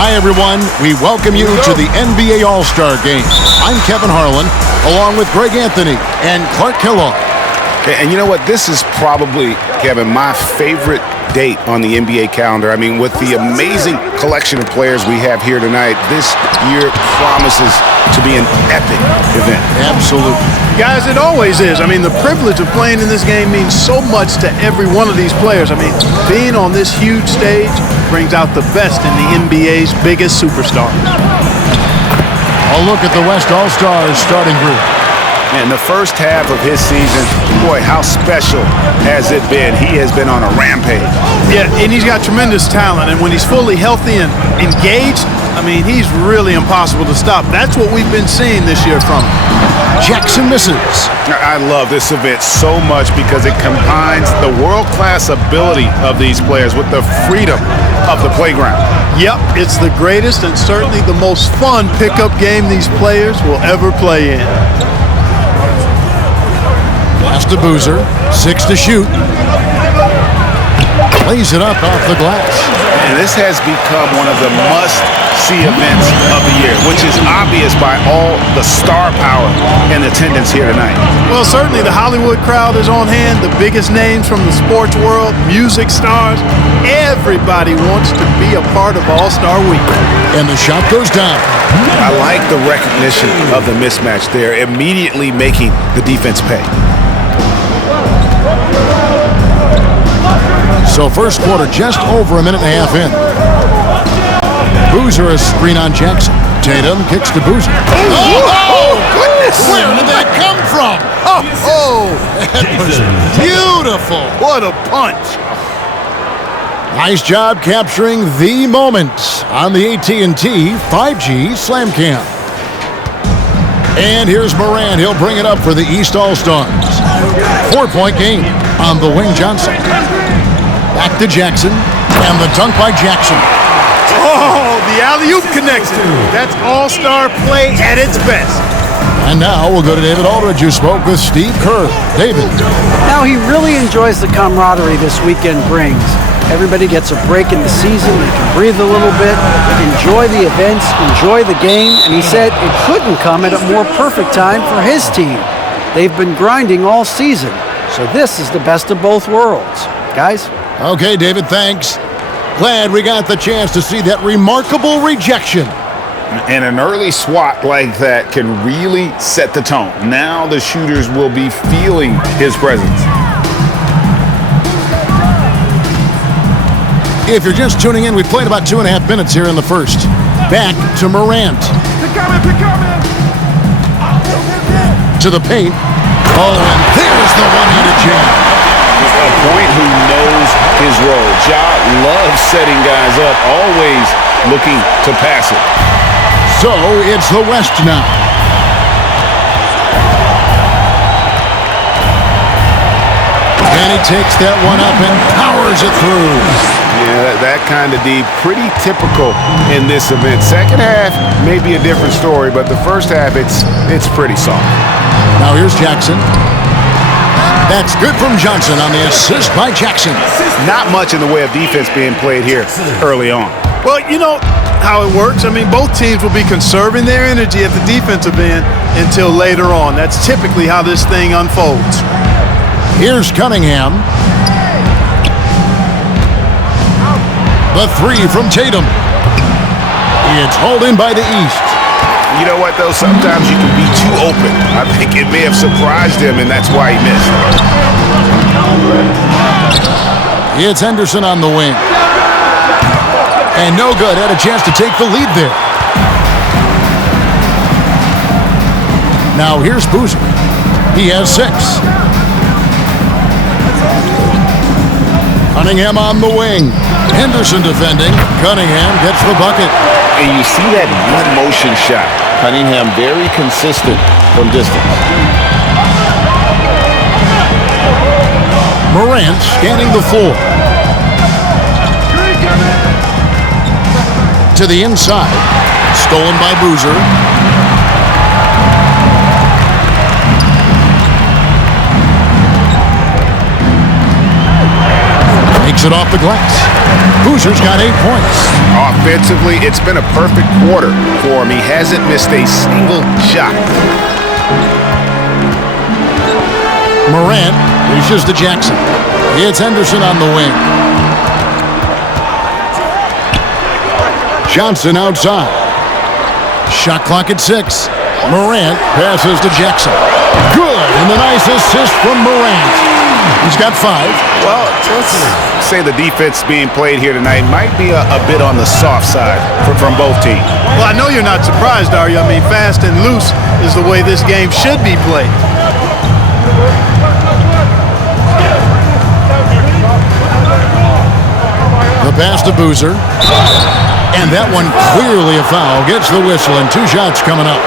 Hi, everyone. We welcome you to the NBA All-Star Game. I'm Kevin Harlan, along with Greg Anthony and Clark Kellogg. And you know what? This is probably, Kevin, my favorite date on the NBA calendar. I mean, with the amazing collection of players we have here tonight, this year promises to be an epic event. Absolutely. Guys, it always is. I mean, the privilege of playing in this game means so much to every one of these players. I mean, being on this huge stage brings out the best in the NBA's biggest superstars. A look at the West All-Stars starting group. And the first half of his season, boy, how special has it been? He has been on a rampage. Yeah, and he's got tremendous talent. And when he's fully healthy and engaged, I mean, he's really impossible to stop. That's what we've been seeing this year from him. Jackson misses. I love this event so much because it combines the world-class ability of these players with the freedom of the playground. Yep, it's the greatest and certainly the most fun pickup game these players will ever play in. Pass to Boozer, 6 to shoot. Lays it up off the glass. And this has become one of the must-see events of the year, which is obvious by all the star power and attendance here tonight. Well, certainly the Hollywood crowd is on hand, the biggest names from the sports world, music stars. Everybody wants to be a part of All-Star Week. And the shot goes down. I like the recognition of the mismatch there, immediately making the defense pay. So first quarter just over a minute and a half in. Boozer a screen on Jackson. Tatum kicks to Boozer. Oh, goodness! Where did that come from? That was beautiful. What a punch. Nice job capturing the moment on the AT&T 5G Slam Cam. And here's Moran. He'll bring it up for the East All-Stars. 4-point game on the wing. Johnson. Back to Jackson, and the dunk by Jackson. Oh, the alley-oop connection. That's all-star play at its best. And now we'll go to David Aldridge, who spoke with Steve Kerr. David. Now he really enjoys the camaraderie this weekend brings. Everybody gets a break in the season. They can breathe a little bit, enjoy the events, enjoy the game. And he said it couldn't come at a more perfect time for his team. They've been grinding all season, so this is the best of both worlds. Guys? Okay, David, thanks. Glad we got the chance to see that remarkable rejection. And an early swat like that can really set the tone. Now the shooters will be feeling his presence. If you're just tuning in, we played about 2.5 minutes here in the first. Back to Morant. To the paint. Oh, and there's the one-handed jam. A point who knows his role. Ja loves setting guys up, always looking to pass it. So it's the West now. And he takes that one up and powers it through. Yeah, that kind of D, pretty typical in this event. Second half may be a different story, but the first half, it's pretty soft. Now here's Jackson. That's good from Johnson on the assist by Jackson. Not much in the way of defense being played here early on. Well, you know how it works. I mean, both teams will be conserving their energy at the defensive end until later on. That's typically how this thing unfolds. Here's Cunningham. The three from Tatum. It's hauled in by the East. You know what, though? Sometimes you can be too open. I think it may have surprised him, and that's why he missed. It's Henderson on the wing. And no good. Had a chance to take the lead there. Now here's Boozer. He has 6. Cunningham on the wing. Henderson defending. Cunningham gets the bucket. And you see that one-motion shot. Cunningham very consistent from distance. Morant scanning the floor. To the inside. Stolen by Boozer. Knocks it off the glass. Boozer's got 8 points. Offensively, it's been a perfect quarter for him. He hasn't missed a single shot. Morant reaches to Jackson. It's Henderson on the wing. Johnson outside. Shot clock at 6. Morant passes to Jackson. Good, and the nice assist from Morant. He's got 5. Well, let's say the defense being played here tonight might be a bit on the soft side from both teams. Well, I know you're not surprised, are you? I mean, fast and loose is the way this game should be played. The pass to Boozer. And that one clearly a foul. Gets the whistle, and 2 shots coming up.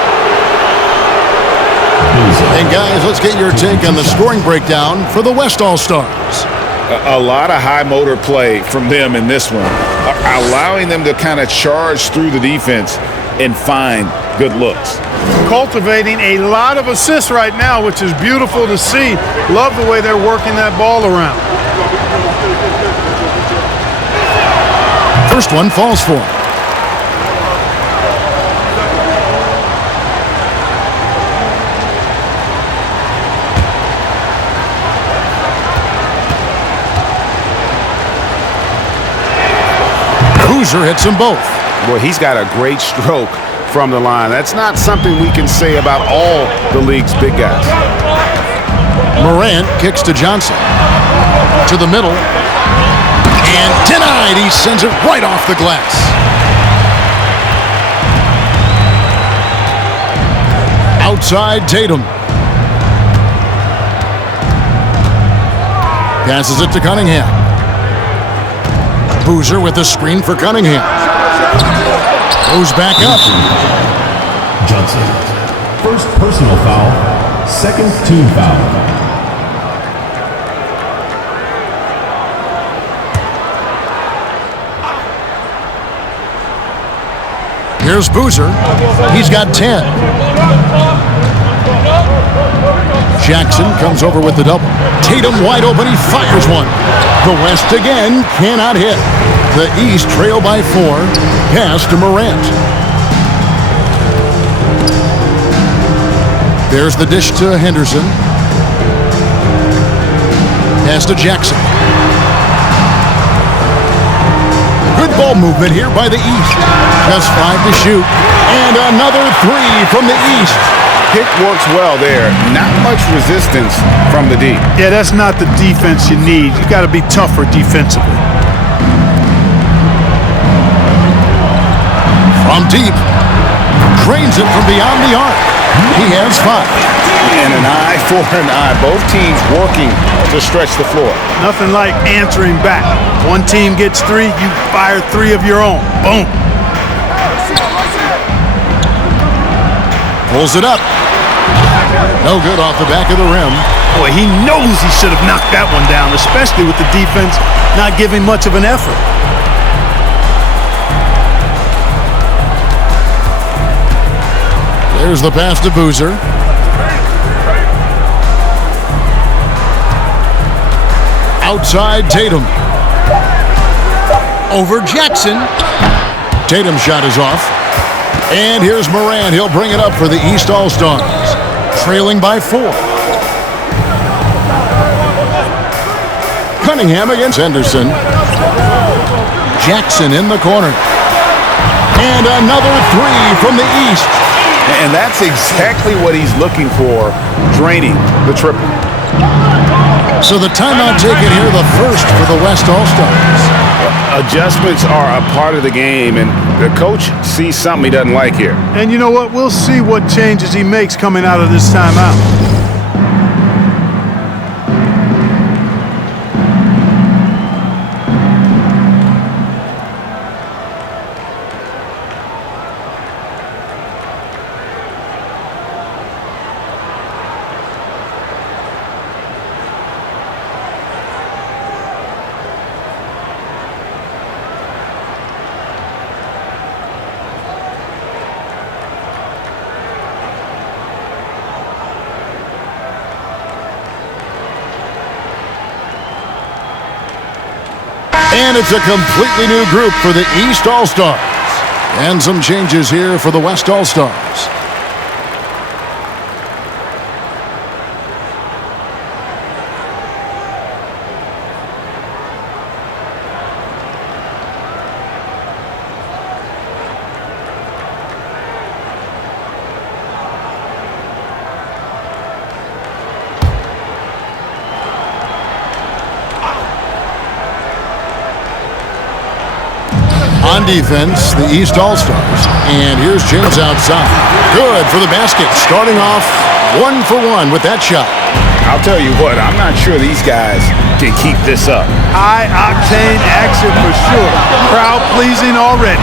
And guys, let's get your take on the scoring breakdown for the West All-Stars. A lot of high motor play from them in this one, allowing them to kind of charge through the defense and find good looks. Cultivating a lot of assists right now, which is beautiful to see. Love the way they're working that ball around. First one falls for him. Boozer hits them both. Boy, he's got a great stroke from the line. That's not something we can say about all the league's big guys. Morant kicks to Johnson. To the middle. And denied. He sends it right off the glass. Outside Tatum. Passes it to Cunningham. Boozer with the screen for Cunningham. Goes back up. Johnson. First personal foul. Second team foul. Here's Boozer. He's got 10. Jackson comes over with the double. Tatum wide open. He fires one. The West again cannot hit. The East trail by 4. Pass to Morant. There's the dish to Henderson. Pass to Jackson. Good ball movement here by the East. Just 5 to shoot. And another 3 from the East. Pick works well there. Not much resistance from the D. Yeah, that's not the defense you need. You got to be tougher defensively. From deep. Drains it from beyond the arc. He has 5. And an eye for an eye. Both teams working to stretch the floor. Nothing like answering back. One team gets 3, you fire 3 of your own. Boom. Pulls it up. No good off the back of the rim. Boy, he knows he should have knocked that one down, especially with the defense not giving much of an effort. There's the pass to Boozer. Outside Tatum. Over Jackson. Tatum's shot is off. And here's Morant. He'll bring it up for the East All-Stars. Trailing by 4. Cunningham against Henderson. Jackson in the corner. And another 3 from the East. And that's exactly what he's looking for, draining the triple. So the timeout taken here, the first for the West All-Stars. Adjustments are a part of the game, and the coach sees something he doesn't like here. And you know what? We'll see what changes he makes coming out of this timeout. And it's a completely new group for the East All-Stars. And some changes here for the West All-Stars. On defense, the East All-Stars. And here's James outside. Good for the basket. Starting off 1-for-1 with that shot. I'll tell you what, I'm not sure these guys can keep this up. High-octane action for sure. Crowd-pleasing already.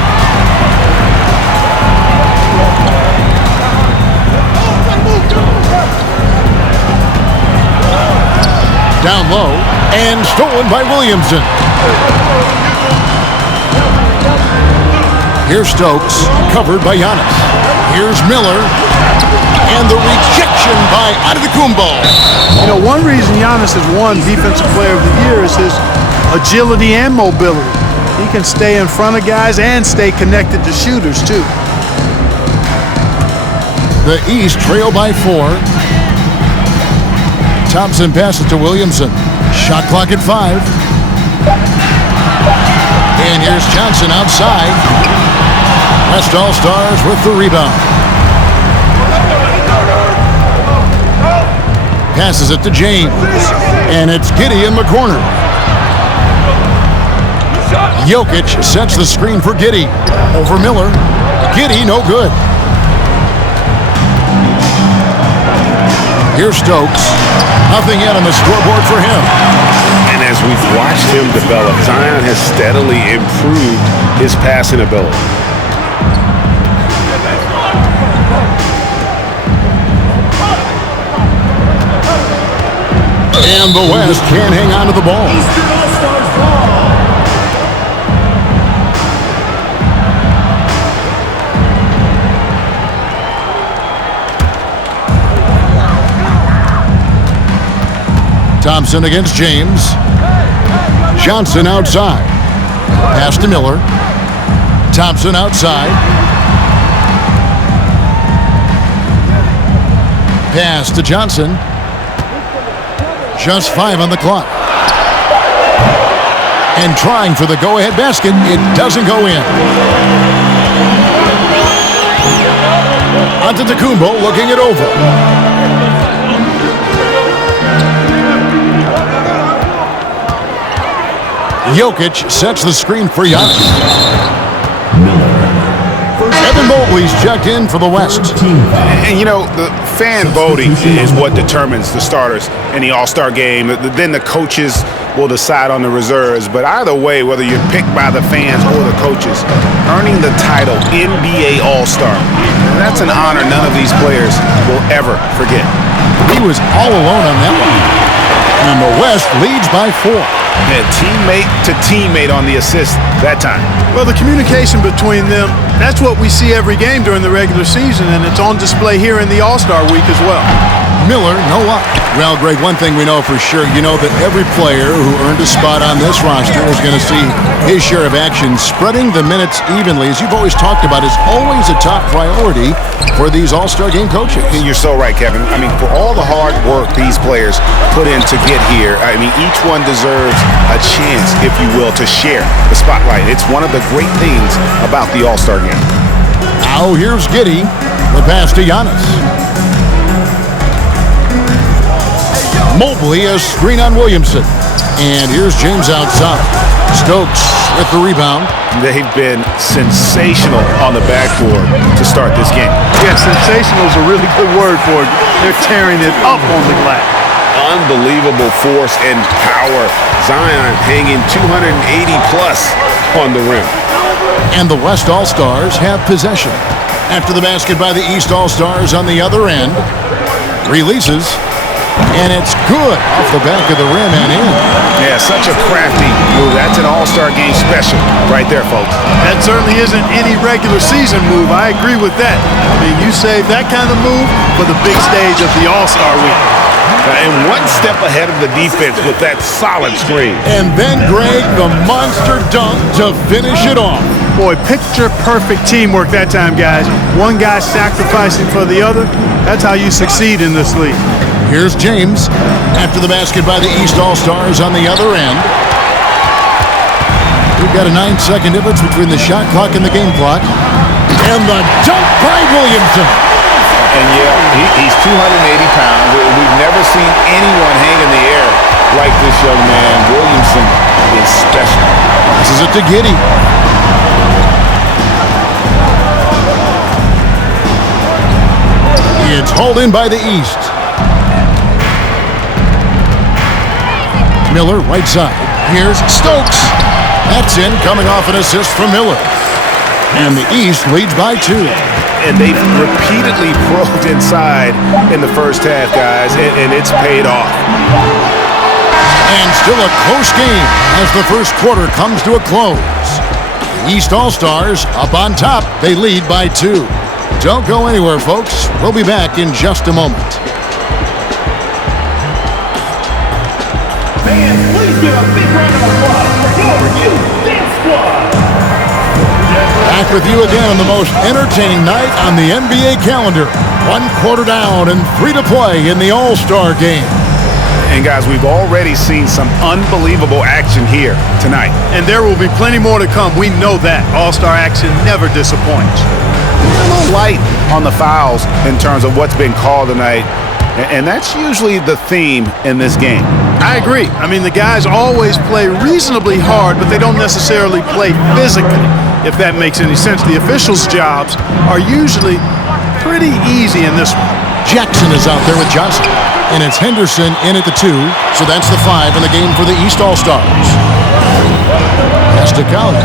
Down low and stolen by Williamson. Here's Stokes, covered by Giannis. Here's Miller, and the rejection by Antetokounmpo. You know, one reason Giannis has won Defensive Player of the Year is his agility and mobility. He can stay in front of guys and stay connected to shooters, too. The East trail by 4. Thompson passes to Williamson. Shot clock at 5. And here's Johnson outside. West All-Stars with the rebound. Passes it to James. And it's Giddey in the corner. Jokic sets the screen for Giddey. Over Miller. Giddey, no good. Here's Stokes. Nothing yet on the scoreboard for him. And as we've watched him develop, Zion has steadily improved his passing ability. And the West can't hang on to the ball. Thompson against James. Johnson outside. Pass to Miller. Thompson outside. Pass to Johnson. Just 5 on the clock. And trying for the go-ahead basket. It doesn't go in. Antetokounmpo looking it over. Jokic sets the screen for Giannis. Evan Mobley's checked in for the West. And you know, the fan voting is what determines the starters in the All-Star game. Then the coaches will decide on the reserves. But either way, whether you're picked by the fans or the coaches, earning the title NBA All-Star, that's an honor none of these players will ever forget. He was all alone on that one. And the West leads by 4. And teammate to teammate on the assist that time. Well, the communication between them, that's what we see every game during the regular season, and it's on display here in the All-Star week as well. Miller, no luck. Well, Greg, one thing we know for sure, you know that every player who earned a spot on this roster is going to see his share of action. Spreading the minutes evenly, as you've always talked about, is always a top priority for these All-Star game coaches. And you're so right, Kevin. I mean, for all the hard work these players put in to get here, I mean, each one deserves a chance, if you will, to share the spotlight. It's one of the great things about the All-Star game. Now here's Giddey. The pass to Giannis. Mobley, a screen on Williamson. And here's James outside. Stokes with the rebound. They've been sensational on the backboard to start this game. Yeah, sensational is a really good word for it. They're tearing it up on the glass. Unbelievable force and power. Zion hanging 280-plus on the rim. And the West All-Stars have possession. After the basket by the East All-Stars on the other end. Releases. And it's good off the back of the rim and in. Yeah, such a crafty move. That's an All-Star game special right there, folks. That certainly isn't any regular season move. I agree with that. I mean, you save that kind of move for the big stage of the All-Star week. And one step ahead of the defense with that solid screen. And then, Greg, the monster dunk to finish it off. Boy, picture-perfect teamwork that time, guys. One guy sacrificing for the other. That's how you succeed in this league. Here's James after the basket by the East All-Stars on the other end. We've got a 9-second difference between the shot clock and the game clock. And the dunk by Williamson. And yeah, he's 280 pounds. We've never seen anyone hang in the air like this young man. Williamson is special. Passes it to Giddey. It's hauled in by the East. Miller, right side. Here's Stokes. That's in, coming off an assist from Miller. And the East leads by 2. And they've repeatedly probed inside in the first half, guys, and it's paid off. And still a close game as the first quarter comes to a close. The East All-Stars up on top. They lead by 2. Don't go anywhere, folks. We'll be back in just a moment. Fans, please give a big round of applause for your youth dance squad. Back with you again on the most entertaining night on the NBA calendar. 1 quarter down and 3 to play in the All-Star game. And guys, we've already seen some unbelievable action here tonight. And there will be plenty more to come. We know that. All-Star action never disappoints. A little light on the fouls in terms of what's been called tonight. And that's usually the theme in this game. I agree. I mean, the guys always play reasonably hard, but they don't necessarily play physically, if that makes any sense. The officials' jobs are usually pretty easy in this one. Jackson is out there with Johnson. And it's Henderson in at the 2. So that's the 5 in the game for the East All-Stars. Pass to Collins.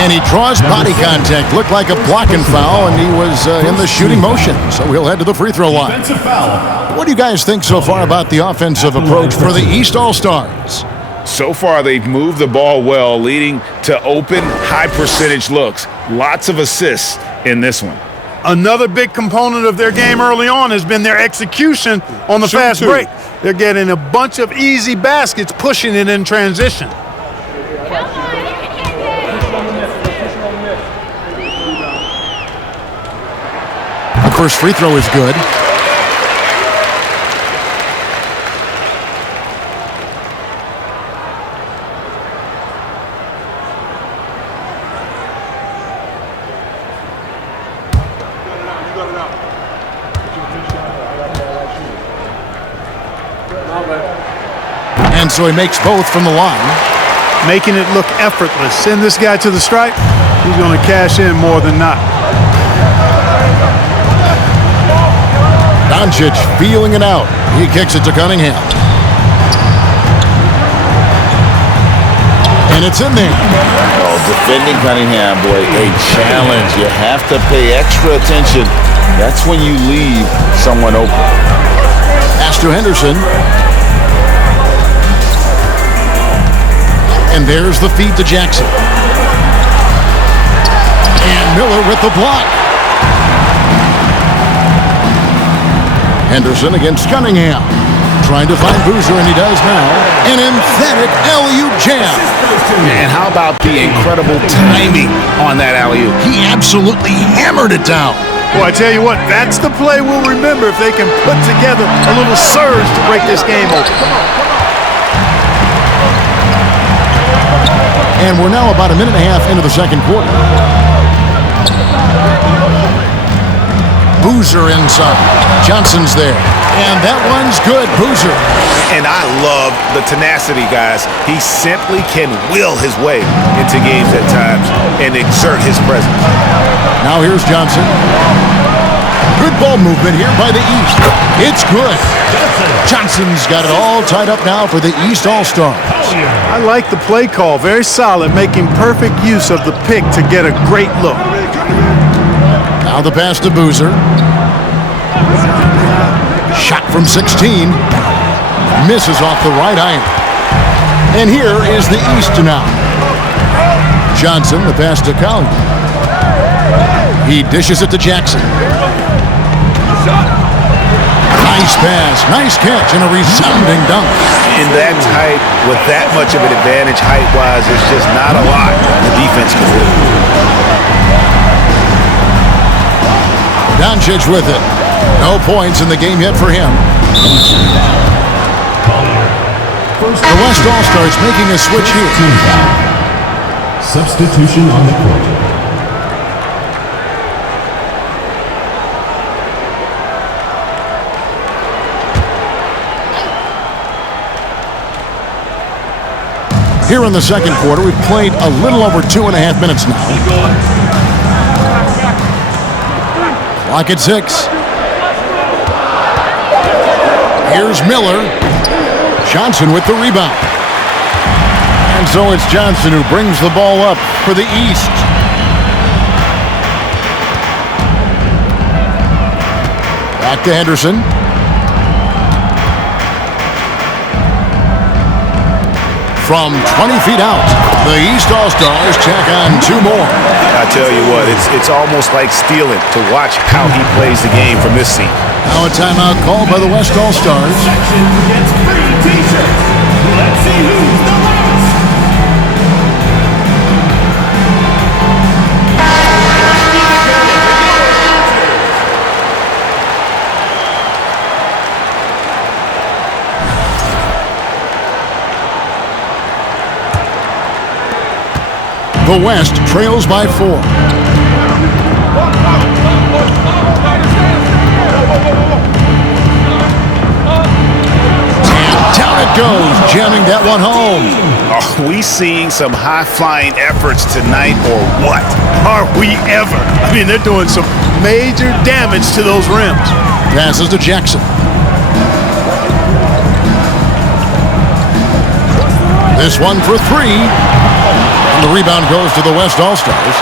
And he draws body contact. Looked like a blocking foul, and he was in the shooting motion. So he'll head to the free throw line. Defensive foul. What do you guys think so far about the offensive approach for the East All-Stars? So far, they've moved the ball well, leading to open, high-percentage looks. Lots of assists in this one. Another big component of their game early on has been their execution on the fast break. They're getting a bunch of easy baskets, pushing it in transition. The first free throw is good. And so he makes both from the line. Making it look effortless. Send this guy to the stripe, he's going to cash in more than not. Doncic feeling it out. He kicks it to Cunningham. And it's in there. Oh, defending Cunningham, boy, a challenge. You have to pay extra attention. That's when you leave someone open. Pass to Henderson. And there's the feed to Jackson. And Miller with the block. Henderson against Cunningham. Trying to find Boozer, and he does now. An emphatic alley-oop jam. And how about the incredible timing on that alley-oop? He absolutely hammered it down. Well, I tell you what, that's the play we'll remember if they can put together a little surge to break this game open. And we're now about a minute and a half into the second quarter. Boozer inside. Johnson's there. And that one's good. Boozer. And I love the tenacity, guys. He simply can will his way into games at times and exert his presence. Now here's Johnson. Good ball movement here by the East. It's good. Johnson's got it all tied up now for the East All-Stars. I like the play call. Very solid, making perfect use of the pick to get a great look. Now the pass to Boozer. Shot from 16. Misses off the right iron. And here is the East now. Johnson, the pass to Collins. He dishes it to Jackson. Nice pass, nice catch, and a resounding dunk. In that type, with that much of an advantage height-wise, there's just not a lot the defense can do. Doncic with it. No points in the game yet for him. The West All-Stars making a switch here. Substitution on the court. Here in the second quarter, we've played a little over 2.5 minutes now. Clock at 6. Here's Miller. Johnson with the rebound. And so it's Johnson who brings the ball up for the East. Back to Henderson. From 20 feet out, the East All-Stars tack on 2 more. I tell you what, it's almost like stealing to watch how he plays the game from this seat. Now a timeout called by the West All-Stars. Section gets free t-shirts. Let's see who's the last. The West trails by 4. And down it goes, jamming that one home. Are we seeing some high-flying efforts tonight or what? Are we ever? I mean, they're doing some major damage to those rims. Passes to Jackson. This one for 3. And the rebound goes to the West All-Stars.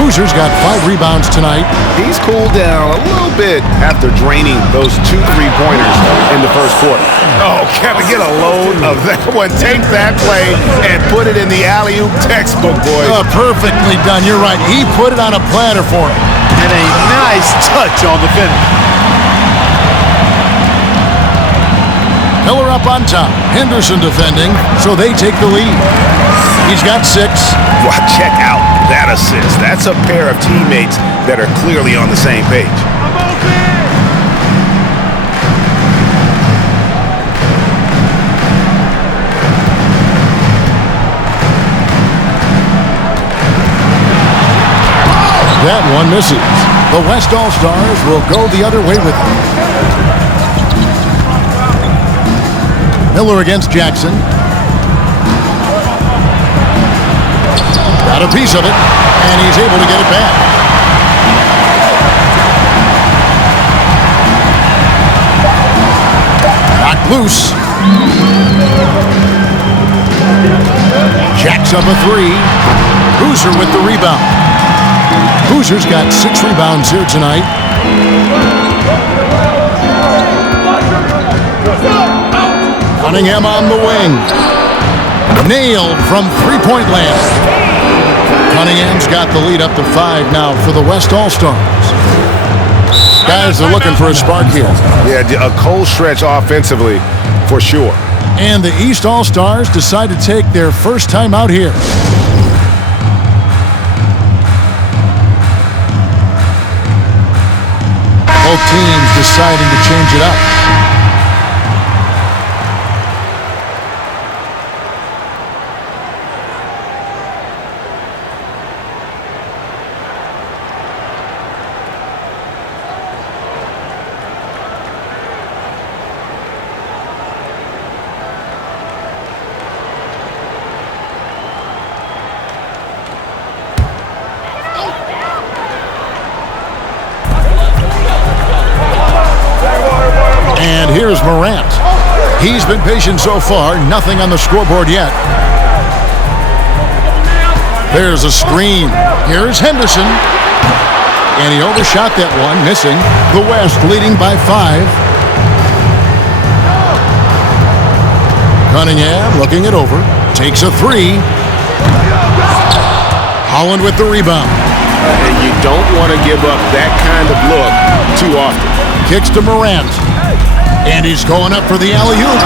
Hoosier's got 5 rebounds tonight. He's cooled down a little bit after draining those 2 3-pointers in the first quarter. Oh, Kevin, get a load of that one. Take that play and put it in the alley-oop textbook, boys. Perfectly done. You're right. He put it on a platter for him. And a nice touch on the finish. Miller up on top. Henderson defending, so they take the lead. He's got 6. Wow, check out that assist. That's a pair of teammates that are clearly on the same page. That one misses. The West All-Stars will go the other way with it. Miller against Jackson. Got a piece of it, and he's able to get it back. Knocked loose. Jacks up a 3. Hoosier with the rebound. Hoosier's got 6 rebounds here tonight. Cunningham on the wing. Nailed from 3-point land. Cunningham's got the lead up to 5 now for the West All-Stars. Guys are looking for a spark here. Yeah, a cold stretch offensively for sure. And the East All-Stars decide to take their first time out here. Both teams deciding to change it up. And here's Morant. He's been patient so far, nothing on the scoreboard yet. There's a screen. Here's Henderson. And he overshot that one, missing. The West leading by 5. Cunningham looking it over. Takes a 3. Holland with the rebound. And you don't want to give up that kind kind of look too often. Kicks to Morant. And he's going up for the alley-oop.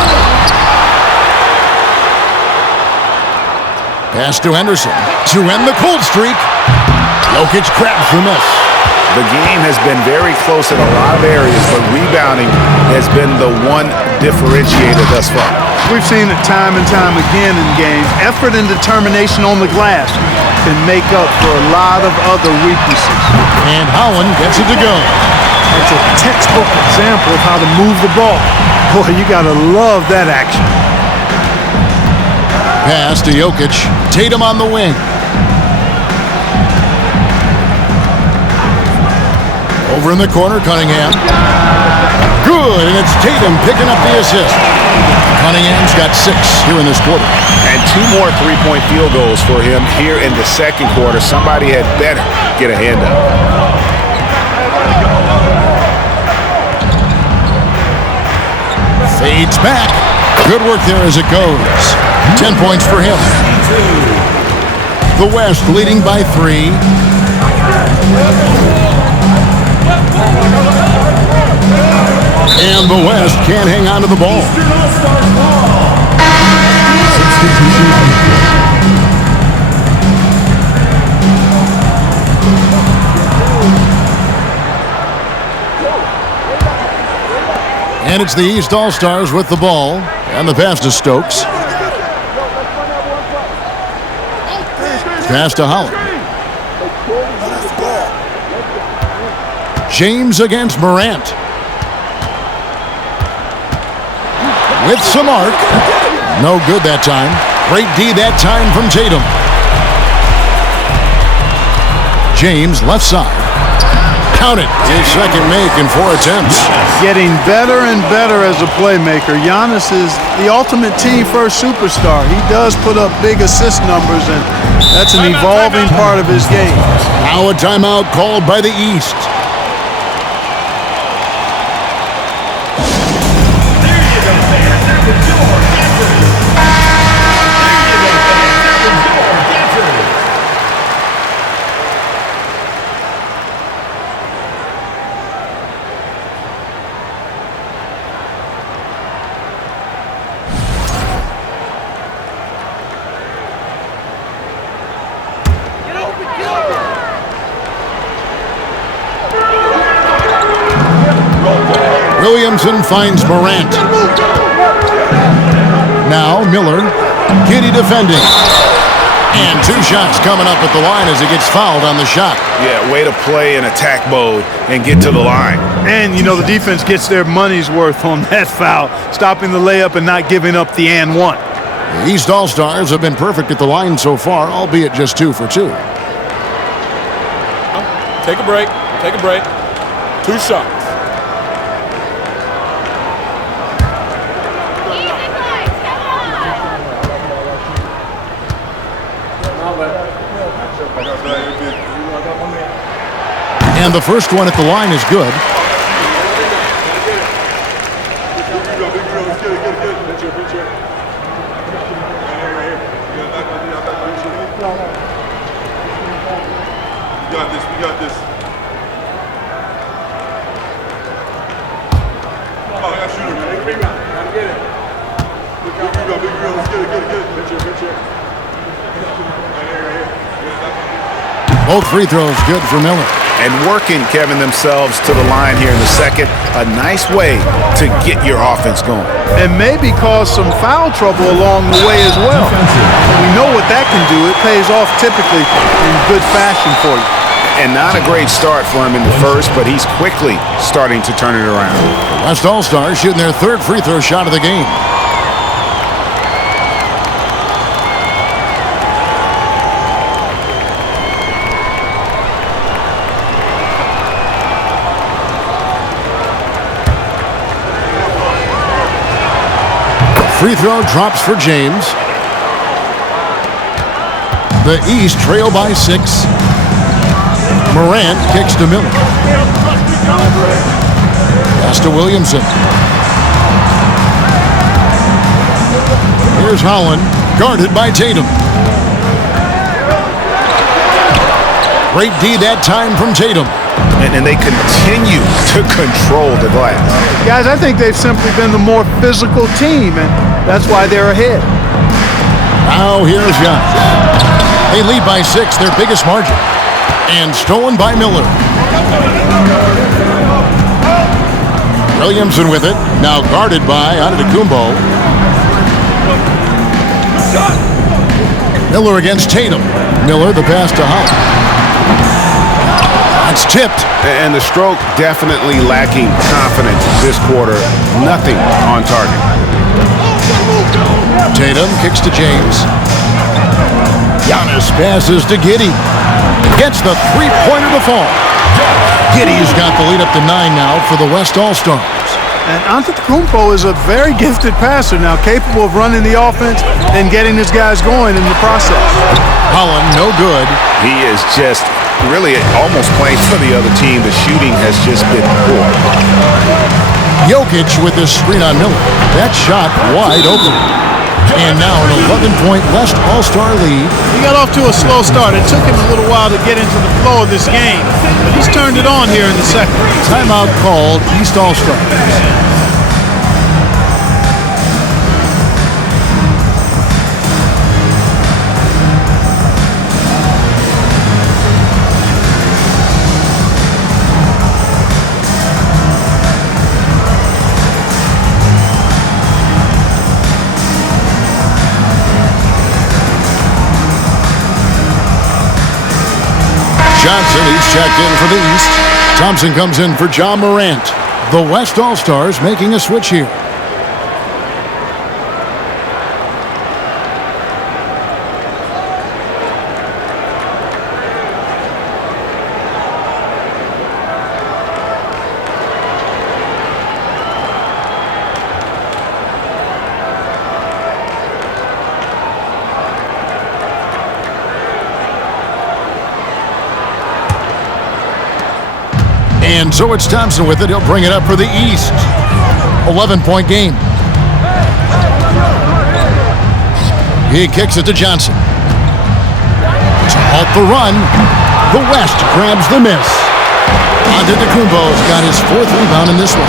Pass to Henderson to end the cold streak. Jokic grabs the miss. The game has been very close in a lot of areas, but rebounding has been the one differentiator thus far. We've seen it time and time again in games. Effort and determination on the glass can make up for a lot of other weaknesses. And Holland gets it to go. It's a textbook example of how to move the ball. Boy, you got to love that action. Pass to Jokic. Tatum on the wing. Over in the corner, Cunningham. Good, and it's Tatum picking up the assist. Cunningham's got 6 here in this quarter. And 2 more three-point field goals for him here in the second quarter. Somebody had better get a hand up. Fades back. Good work there as it goes. 10 points for him. The West leading by 3. And the West can't hang on to the ball. And it's the East All-Stars with the ball. And the pass to Stokes. Pass to Holland. James against Morant. With some arc. No good that time. Great D that time from Tatum. James left side. Count it. His second make in 4 attempts. Getting better and better as a playmaker. Giannis is the ultimate team-first superstar. He does put up big assist numbers, and that's an evolving part of his game. Now a timeout called by the East. Williamson finds Morant. Now Miller. Giddey defending. And 2 shots coming up at the line as he gets fouled on the shot. Yeah, way to play in attack mode and get to the line. And, you know, the defense gets their money's worth on that foul, stopping the layup and not giving up the and one. The East All-Stars have been perfect at the line so far, albeit just 2 for 2. Take a break. Take a break. 2 shots. And the first one at the line is good. We got this. Oh, I got shooter, man. Big rebound. Gotta get it. Big rebound. Let's get it. Picture. Both free throws good for Miller. And working, Kevin, themselves to the line here in the second. A nice way to get your offense going. And maybe cause some foul trouble along the way as well. We know what that can do. It pays off typically in good fashion for you. And not a great start for him in the first, but he's quickly starting to turn it around. The West All-Stars shooting their 3rd free throw shot of the game. Free throw drops for James. The East trail by 6. Morant kicks to Miller. Pass to Williamson. Here's Holland, guarded by Tatum. Great D that time from Tatum. and they continue to control the glass. Guys, I think they've simply been the more physical team, and that's why they're ahead. Now here's Giannis. They lead by 6, their biggest margin. And stolen by Miller. Williamson with it. Now guarded by Antetokounmpo. Miller against Tatum. Miller the pass to Holland. It's tipped. And the stroke definitely lacking confidence this quarter. Nothing on target. Tatum kicks to James. Giannis passes to Giddey. Gets the three-pointer to fall. Giddey's got the lead up to 9 now for the West All-Stars. And Antetokounmpo is a very gifted passer now, capable of running the offense and getting his guys going in the process. Holland, no good. He is just really almost playing for the other team. The shooting has just been poor. Jokic with this screen on Miller. That shot wide open. And now an 11-point West All-Star lead. He got off to a slow start. It took him a little while to get into the flow of this game, but he's turned it on here in the second. Timeout called, East All-Stars. Johnson, he's checked in for the East. Thompson comes in for Ja Morant. The West All-Stars making a switch here. And so it's Thompson with it. He'll bring it up for the East. 11-point game. He kicks it to Johnson. To halt the run, the West grabs the miss. Antetokounmpo's got his 4th rebound in this one.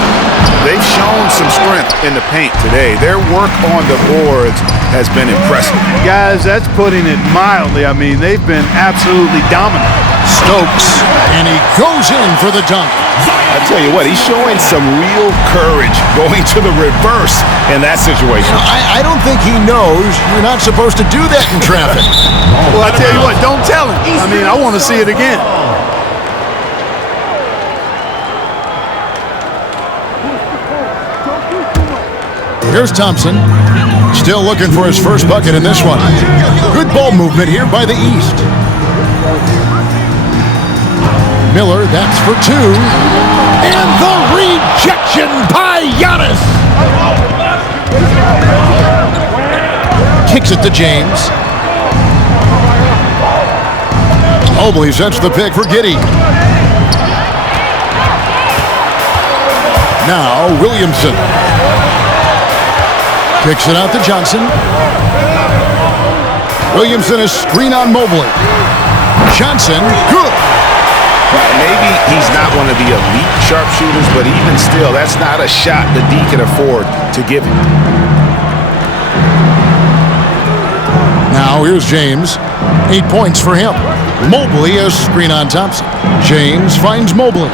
They've shown some strength in the paint today. Their work on the boards has been impressive. Guys, that's putting it mildly. I mean, they've been absolutely dominant. Stokes, and he goes in for the dunk. I tell you what, he's showing some real courage going to the reverse in that situation. I don't think he knows you're not supposed to do that in traffic. Well, I tell you what, don't tell him. I mean, I want to see it again. Here's Thompson. Still looking for his first bucket in this one. Good ball movement here by the East. Miller, that's for 2. And the rejection by Giannis. Kicks it to James. Mobley sets the pick for Giddey. Now Williamson. Kicks it out to Johnson. Williamson is screen on Mobley. Johnson, good. Maybe he's not one of the elite sharpshooters, but even still, that's not a shot that D can afford to give him. Now here's James. 8 points for him. Mobley is screen on Thompson. James finds Mobley.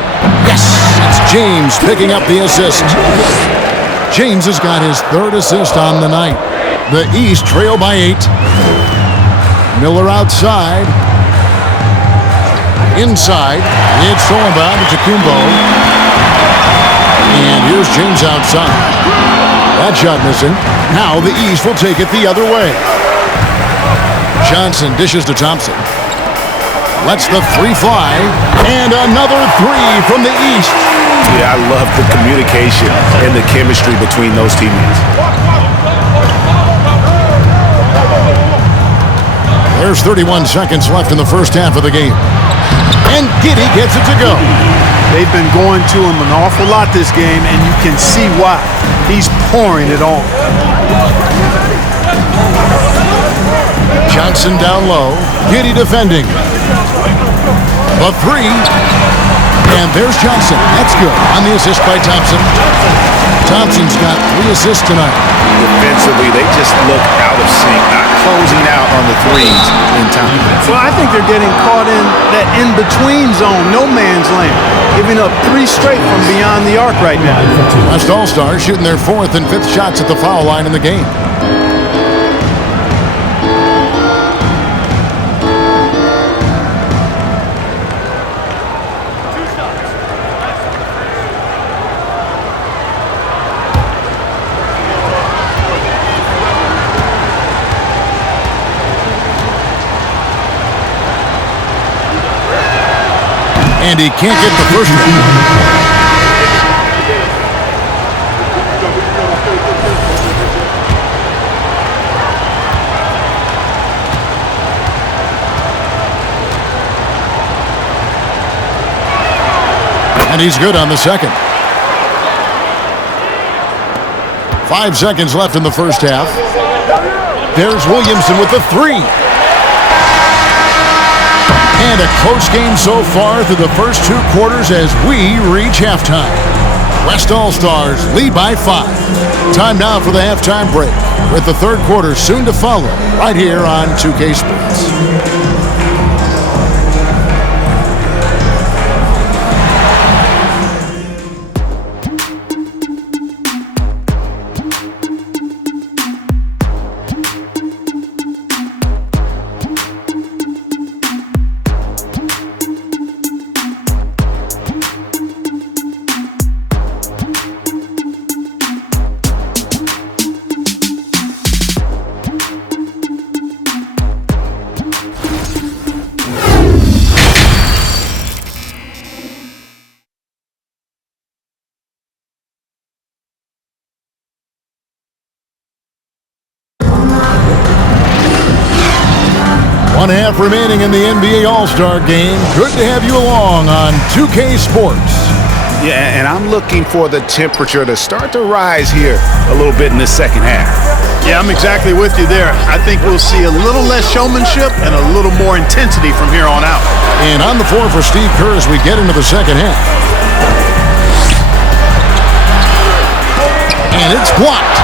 Yes, it's James picking up the assist. James has got his 3rd assist on the night. The East trail by 8. Miller outside. Inside, it's stolen by Antetokounmpo. And here's James outside. That shot missing. Now the East will take it the other way. Johnson dishes to Thompson. Lets the 3 fly. And another 3 from the East. Yeah, I love the communication and the chemistry between those teammates. There's 31 seconds left in the first half of the game. And Giddey gets it to go. They've been going to him an awful lot this game, and you can see why. He's pouring it on. Johnson down low. Giddey defending. The 3. And there's Johnson. That's good on the assist by Thompson. Thompson's got 3 assists tonight. Defensively, they just look out of sync, not closing out on the threes in time. Well, I think they're getting caught in that in-between zone, no man's land, giving up 3 straight from beyond the arc right now. West All-Stars shooting their 4th and 5th shots at the foul line in the game. And he can't get the first one. And he's good on the second. 5 seconds left in the first half. There's Williamson with the 3. And a close game so far through the first 2 quarters as we reach halftime. West All-Stars lead by 5. Time now for the halftime break, with the 3rd quarter soon to follow right here on 2K Sports. One half remaining in the NBA All-Star game. Good to have you along on 2K Sports. Yeah, and I'm looking for the temperature to start to rise here a little bit in the second half. Yeah, I'm exactly with you there. I think we'll see a little less showmanship and a little more intensity from here on out. And on the floor for Steve Kerr as we get into the second half. And it's blocked.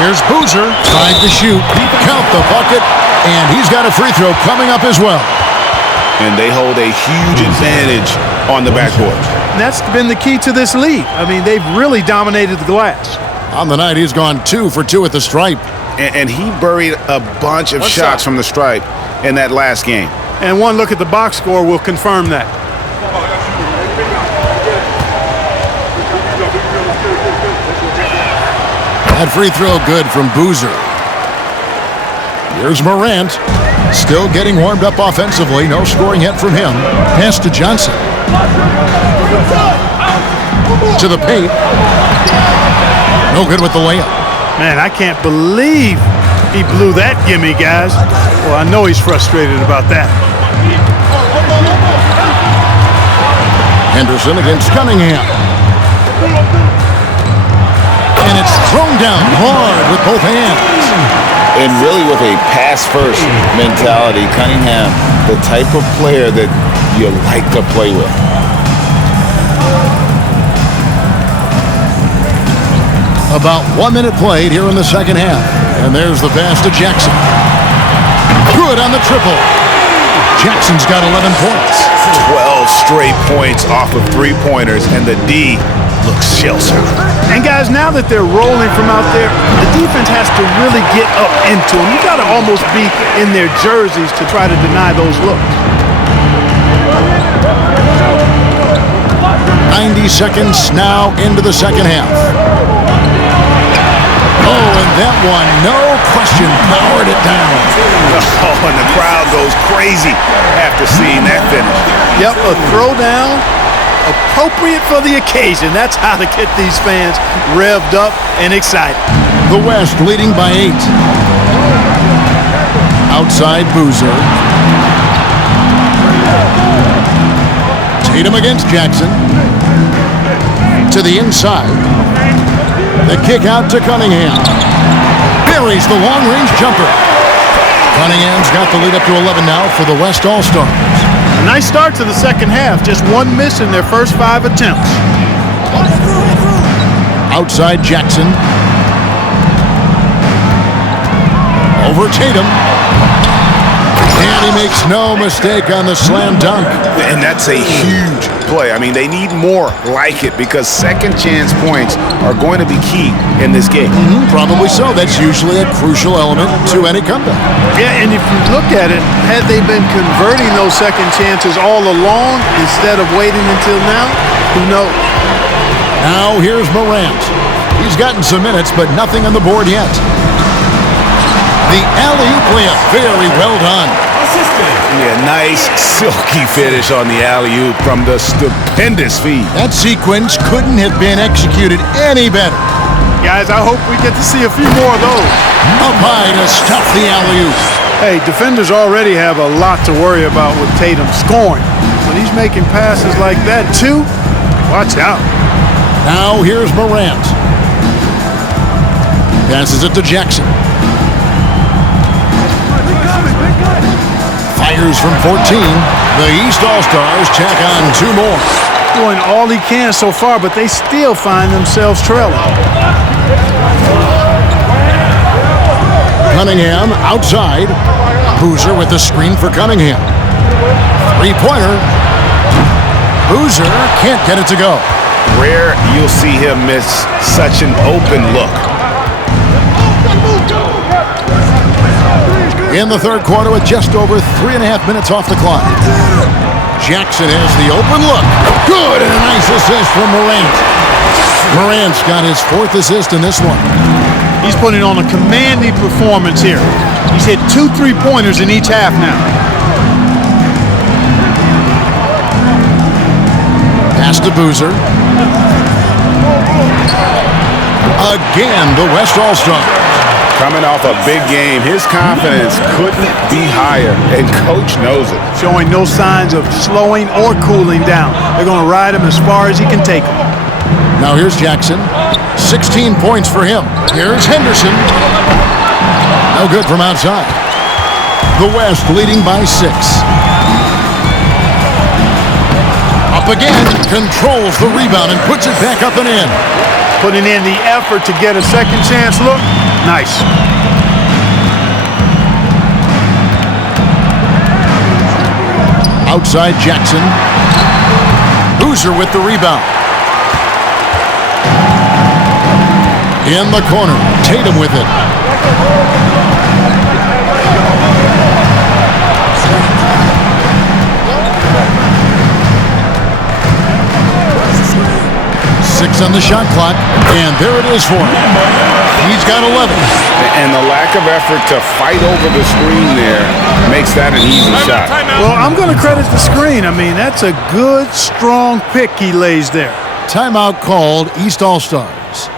Here's Boozer, trying to shoot. Count the bucket. And he's got a free throw coming up as well. And they hold a huge advantage on the backboard. And that's been the key to this league. I mean, they've really dominated the glass. On the night, he's gone 2 for 2 at the stripe. And he buried a bunch of shots from the stripe in that last game. And one look at the box score will confirm that. That free throw good from Boozer. Here's Morant, still getting warmed up offensively. No scoring yet from him. Pass to Johnson. To the paint. No good with the layup. Man, I can't believe he blew that gimme, guys. Well, I know he's frustrated about that. Henderson against Cunningham. And it's thrown down hard with both hands. And really with a pass-first mentality, Cunningham, the type of player that you like to play with. About 1 minute played here in the second half. And there's the pass to Jackson. Good on the triple. Jackson's got 11 points. 12 straight points off of 3-pointers, and the D looks shell-shocked. And guys, now that they're rolling from out there, the defense has to really get up into them. You got to almost be in their jerseys to try to deny those looks. 90 seconds now into the second half. Oh, and that one, no question, powered it down. Oh, and the crowd goes crazy after seeing that finish. Yep, a throwdown. Appropriate for the occasion. That's how to get these fans revved up and excited. The West leading by 8. Outside Boozer. Tatum against Jackson. To the inside. The kick out to Cunningham. Buries the long-range jumper. Cunningham's got the lead up to 11 now for the West All-Stars. A nice start to the second half. Just one miss in their first 5 attempts. Outside Jackson. Over Tatum. And he makes no mistake on the slam dunk. And that's a huge play. I mean, they need more like it because second chance points are going to be key in this game. Probably so. That's usually a crucial element to any comeback. Yeah, and if you look at it, had they been converting those second chances all along instead of waiting until now, who knows? Now here's Morant. He's gotten some minutes, but nothing on the board yet. The alley-oop layup, very well done. Yeah, nice silky finish on the alley-oop from the stupendous feed. That sequence couldn't have been executed any better. Guys, I hope we get to see a few more of those. Up high to stuff the alley-oop. Hey, defenders already have a lot to worry about with Tatum scoring. When he's making passes like that, too, watch out. Now here's Morant. Passes it to Jackson. Fires from 14. The East All-Stars tack on 2 more. Doing all he can so far, but they still find themselves trailing. Cunningham outside. Boozer with the screen for Cunningham. 3-pointer. Boozer can't get it to go. Rare you'll see him miss such an open look. In the third quarter with just over 3.5 minutes off the clock. Jackson has the open look. Good, and a nice assist from Morant. Morant's got his 4th assist in this one. He's putting on a commanding performance here. He's hit 2 3-pointers in each half now. Pass to Boozer. Again, the West All-Star. Coming off a big game, his confidence couldn't be higher, and Coach knows it. Showing no signs of slowing or cooling down. They're going to ride him as far as he can take him. Now here's Jackson. 16 points for him. Here's Henderson. No good from outside. The West leading by 6. Up again, controls the rebound and puts it back up and in. Putting in the effort to get a second chance look. Nice. Outside Jackson. Boozer with the rebound. In the corner, Tatum with it. Six on the shot clock, and there it is for him. He's got 11. And the lack of effort to fight over the screen there makes that an easy shot. Well, I'm going to credit the screen. I mean, that's a good, strong pick he lays there. Timeout called, East All-Stars.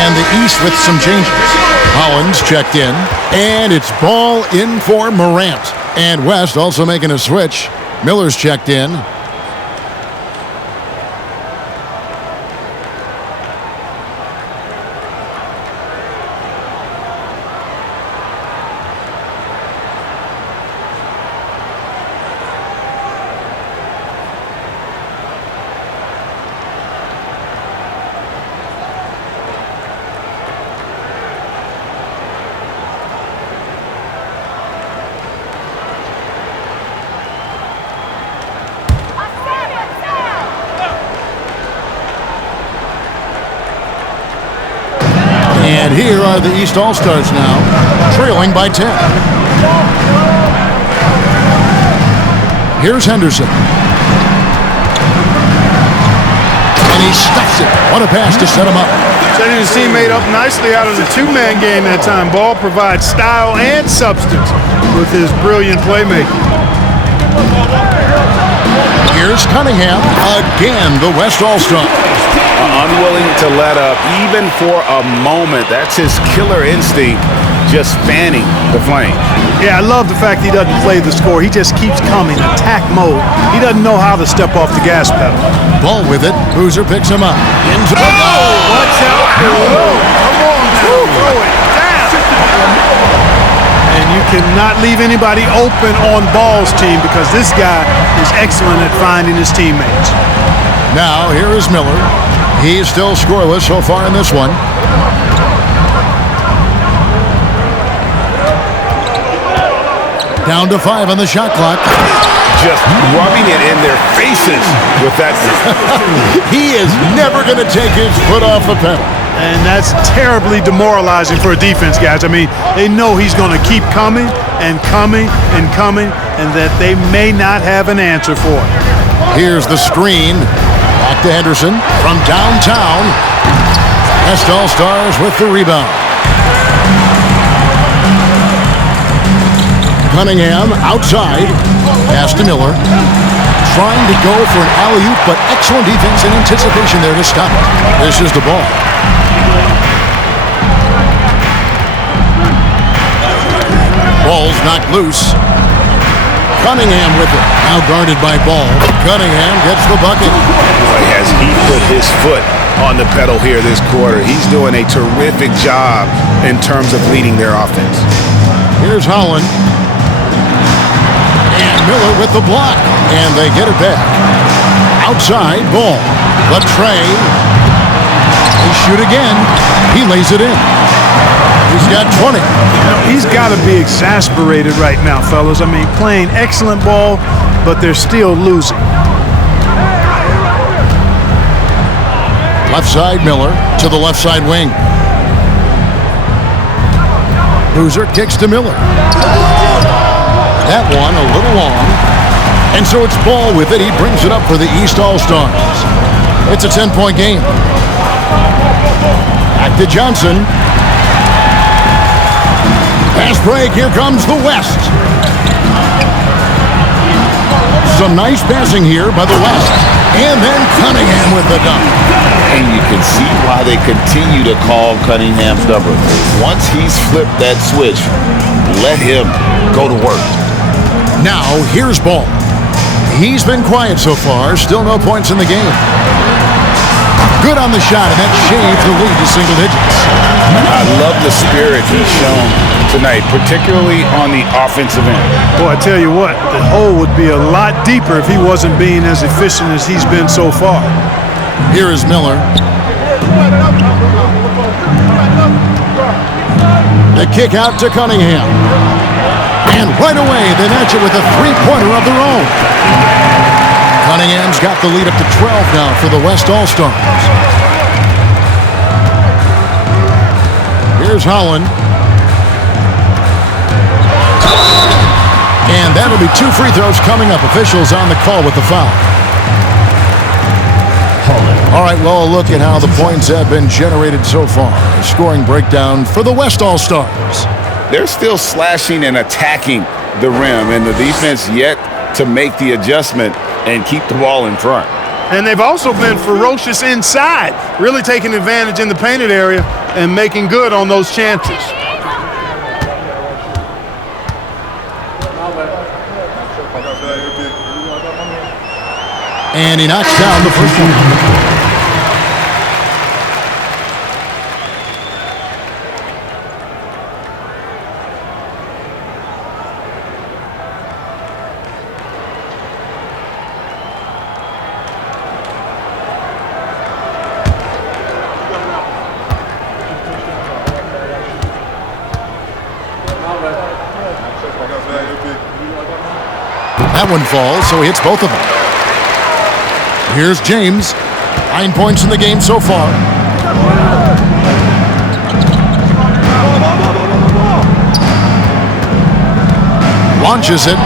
And the East with some changes. Hollins checked in, and it's ball in for Morant. And West also making a switch. Miller's checked in. And here are the East All-Stars now, trailing by 10. Here's Henderson. And he stuffs it. What a pass to set him up. Setting his teammate up nicely out of the two-man game that time. Ball provides style and substance with his brilliant playmaking. Here's Cunningham, again the West All-Star. Unwilling to let up, even for a moment. That's his killer instinct, just fanning the flame. Yeah, I love the fact he doesn't play the score. He just keeps coming, attack mode. He doesn't know how to step off the gas pedal. Ball with it. Boozer picks him up. Into the goal. Watch out. Come on now. Throw it down. And you cannot leave anybody open on Ball's team because this guy is excellent at finding his teammates. Now, here is Miller. He's still scoreless so far in this one. Down to 5 on the shot clock. Just rubbing it in their faces with that. He is never going to take his foot off the pedal. And that's terribly demoralizing for a defense, guys. I mean, they know he's going to keep coming and coming and coming, and that they may not have an answer for it. Here's the screen. Back to Henderson from downtown. West All-Stars with the rebound. Cunningham outside. Pass to Miller. Trying to go for an alley-oop, but excellent defense and anticipation there to stop it. This is the ball. Ball's knocked loose. Cunningham with it. Now guarded by Ball. Cunningham gets the bucket. Boy, has he put his foot on the pedal here this quarter. He's doing a terrific job in terms of leading their offense. Here's Holland. And Miller with the block. And they get it back. Outside, Ball. The tray. They shoot again. He lays it in. He's got 20. He's got to be exasperated right now, fellas. I mean, playing excellent ball, but they're still losing. Left side, Miller to the left side wing. Boozer kicks to Miller. That one a little long. And so it's Ball with it. He brings it up for the East All-Stars. It's a 10-point game. Back to Johnson. Pass break, here comes the West. Some nice passing here by the West. And then Cunningham with the dunk. And you can see why they continue to call Cunningham's number. Once he's flipped that switch, let him go to work. Now, here's Ball. He's been quiet so far, still no points in the game. Good on the shot, and that shaved the lead to single digits. I love the spirit he's shown tonight, particularly on the offensive end. Boy, I tell you what, the hole would be a lot deeper if he wasn't being as efficient as he's been so far. Here is Miller. The kick out to Cunningham. And right away, they match it with a three-pointer of their own. Cunningham's got the lead up to 12 now for the West All-Stars. Here's Holland. And that'll be 2 free throws coming up. Officials on the call with the foul. All right, well, a look at how the points have been generated so far. A scoring breakdown for the West All-Stars. They're still slashing and attacking the rim, and the defense yet to make the adjustment and keep the ball in front. And they've also been ferocious inside, really taking advantage in the painted area and making good on those chances. And he knocks down the first one. That one falls, so he hits both of them. Here's James. 9 points in the game so far. Launches it.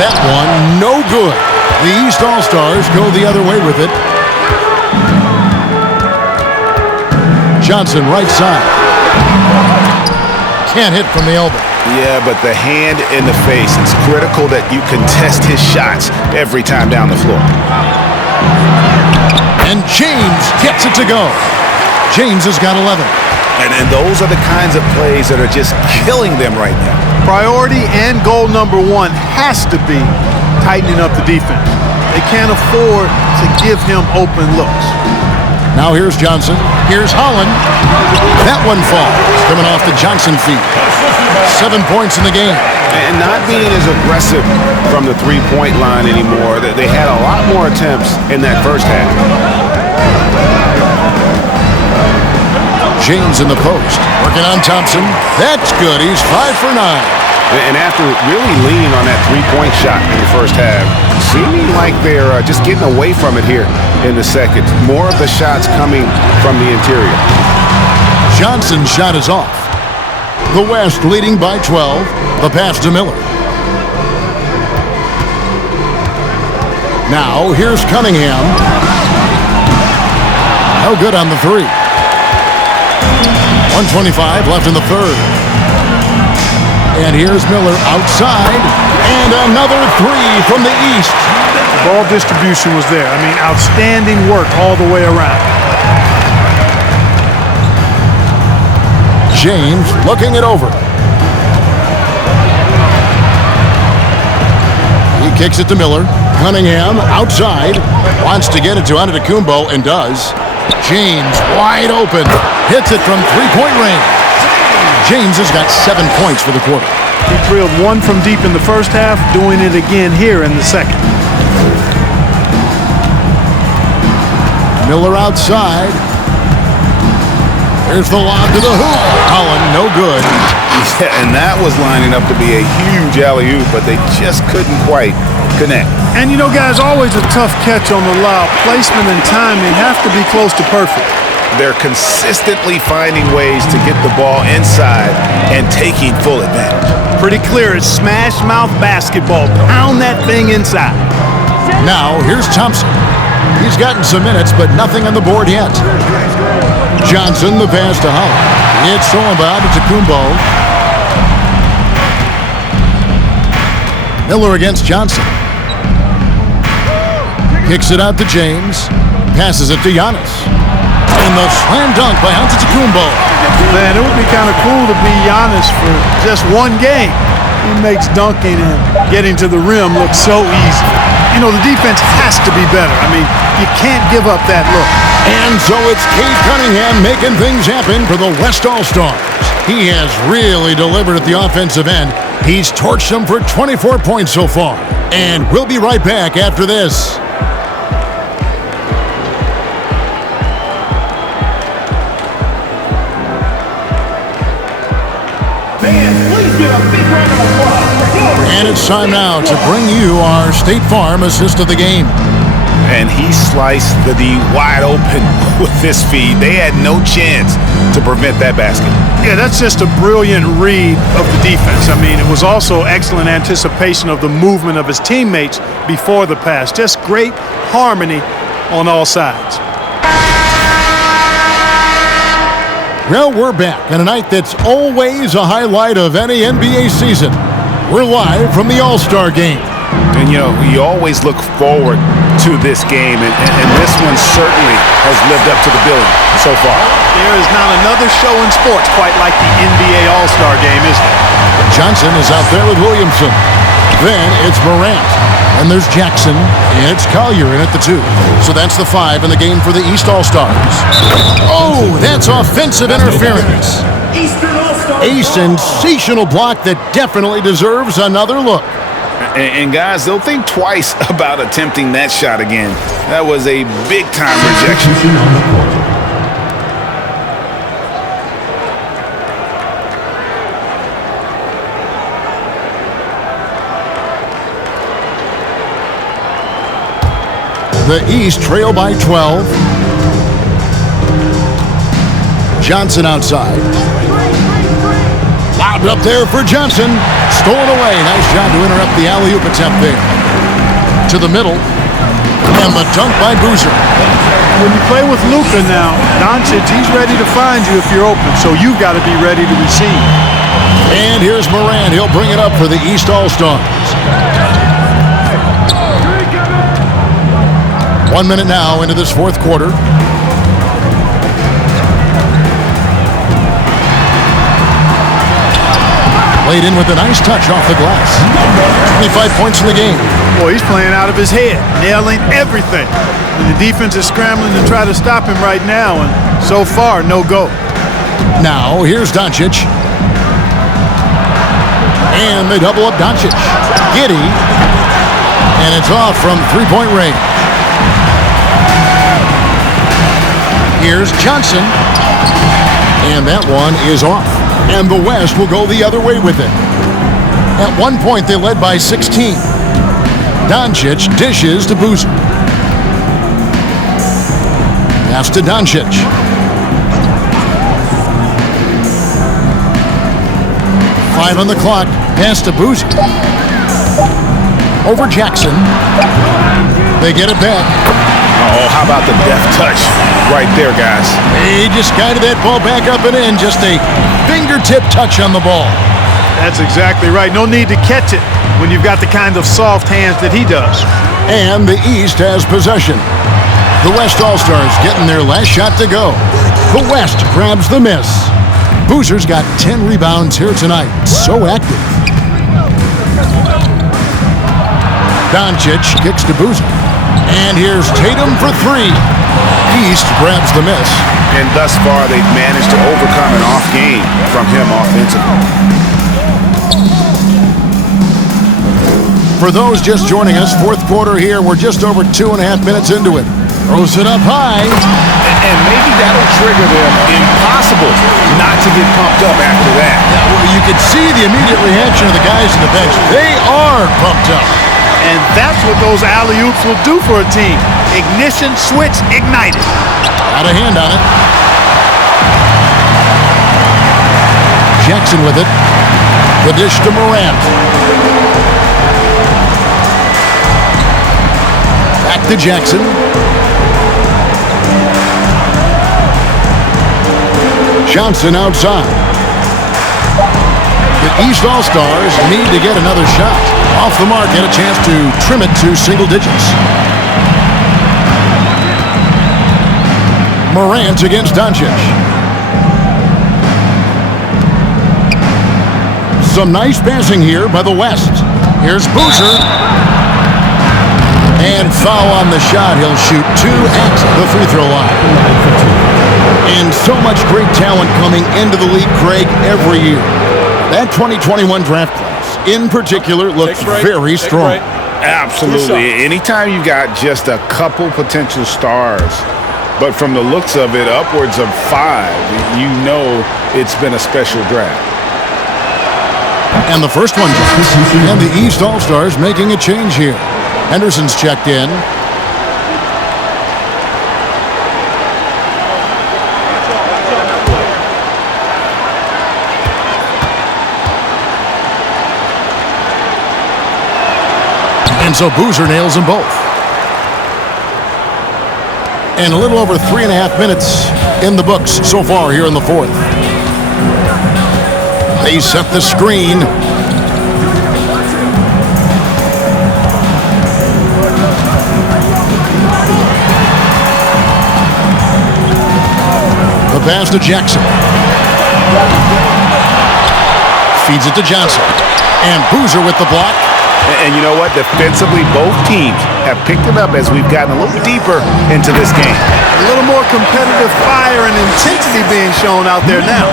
That one, no good. The East All-Stars go the other way with it. Johnson, right side. Can't hit from the elbow. Yeah, but the hand in the face, it's critical that you contest his shots every time down the floor. And James gets it to go. James has got 11. And those are the kinds of plays that are just killing them right now. Priority and goal number one has to be tightening up the defense. They can't afford to give him open looks. Now here's Johnson. Here's Holland. That one falls. Coming off the Johnson feet. 7 points in the game. And not being as aggressive from the three-point line anymore. They had a lot more attempts in that first half. James in the post. Working on Thompson. That's good. He's 5 for 9. And after really leaning on that three-point shot in the first half, seeming like they're just getting away from it here in the second. More of the shots coming from the interior. Johnson's shot is off. The West leading by 12. The pass to Miller. Now here's Cunningham. No good on the three. 1:25 left in the third. And here's Miller outside. And another three from the East. Ball distribution was there. I mean, outstanding work all the way around. James looking it over. He kicks it to Miller. Cunningham outside. Wants to get it to Antetokounmpo and does. James wide open. Hits it from three-point range. James has got 7 points for the quarter. He drilled one from deep in the first half, doing it again here in the second. Miller outside. There's the lob to the hoop. Holland, no good. Yeah, and that was lining up to be a huge alley-oop, but they just couldn't quite connect. And you know, guys, always a tough catch on the lob. Placement and timing have to be close to perfect. They're consistently finding ways to get the ball inside and taking full advantage. Pretty clear, it's smash mouth basketball. Pound that thing inside. Now, here's Thompson. He's gotten some minutes, but nothing on the board yet. Johnson, the pass to Holland. It's stolen by Antetokounmpo. Miller against Johnson. Kicks it out to James. Passes it to Giannis. And the slam dunk by Antetokounmpo. Man, it would be kind of cool to be Giannis for just one game. He makes dunking and getting to the rim look so easy. You know, the defense has to be better. I mean, you can't give up that look. And so it's Cade Cunningham making things happen for the West All-Stars. He has really delivered at the offensive end. He's torched them for 24 points so far. And we'll be right back after this. And it's time now to bring you our State Farm assist of the game. And he sliced the D wide open with this feed. They had no chance to prevent that basket. Yeah, that's just a brilliant read of the defense. I mean, it was also excellent anticipation of the movement of his teammates before the pass. Just great harmony on all sides. Well, we're back on a night that's always a highlight of any NBA season. We're live from the All-Star Game. And, you know, we always look forward to this game, and this one certainly has lived up to the billing so far. There is not another show in sports quite like the NBA All-Star Game, is there? Johnson is out there with Williamson. Then it's Morant. And there's Jackson, and it's Collier in at the 2. So that's the 5 in the game for the East All-Stars. Oh, that's offensive interference. A sensational block that definitely deserves another look. And guys, they'll think twice about attempting that shot again. That was a big-time rejection. The East trail by 12. Johnson outside. Lobbed up there for Johnson. Stolen away. Nice job to interrupt the alley-oop attempt there. To the middle. And the dunk by Boozer. When you play with Luka now, Doncic, he's ready to find you if you're open, so you've got to be ready to receive. And here's Morant. He'll bring it up for the East All-Stars. 1 minute now into this fourth quarter. Laid in with a nice touch off the glass. 25 points in the game. Boy, he's playing out of his head, nailing everything. And the defense is scrambling to try to stop him right now, and so far, no go. Now, here's Doncic. And they double up Doncic. Giddey. And it's off from three-point range. Here's Johnson. And that one is off. And the West will go the other way with it. At one point, they led by 16. Doncic dishes to Boozer. Pass to Doncic. Five on the clock. Pass to Boozer. Over Jackson. They get it back. Oh, how about the deft touch right there, guys? He just guided that ball back up and in. Just a fingertip touch on the ball. That's exactly right. No need to catch it when you've got the kind of soft hands that he does. And the East has possession. The West All-Stars getting their last shot to go. The West grabs the miss. Boozer's got 10 rebounds here tonight. So active. Doncic kicks to Boozer. And here's Tatum for three. East grabs the miss. And thus far, they've managed to overcome an off game from him offensively. For those just joining us, fourth quarter here. We're just over 2.5 minutes into it. Throws it up high. And maybe that'll trigger them. Impossible not to get pumped up after that. You can see the immediate reaction of the guys on the bench. They are pumped up. And that's what those alley-oops will do for a team. Ignition switch ignited. Got a hand on it. Jackson with it. The dish to Morant. Back to Jackson. Johnson outside. The East All-Stars need to get another shot. Off the mark, get a chance to trim it to single digits. Morant against Doncic. Some nice passing here by the West. Here's Boozer. And foul on the shot. He'll shoot two at the free throw line. And so much great talent coming into the league, Craig, every year. That 2021 draft class, in particular, looks very strong. Absolutely. Anytime you've got just a couple potential stars, but from the looks of it, upwards of 5, you know it's been a special draft. And the first one, and the East All-Stars making a change here. Henderson's checked in. And so Boozer nails them both. And a little over 3.5 minutes in the books so far here in the fourth. They set the screen. The pass to Jackson. Feeds it to Johnson. And Boozer with the block. And you know what? Defensively, both teams have picked it up as we've gotten a little deeper into this game. A little more competitive fire and intensity being shown out there now.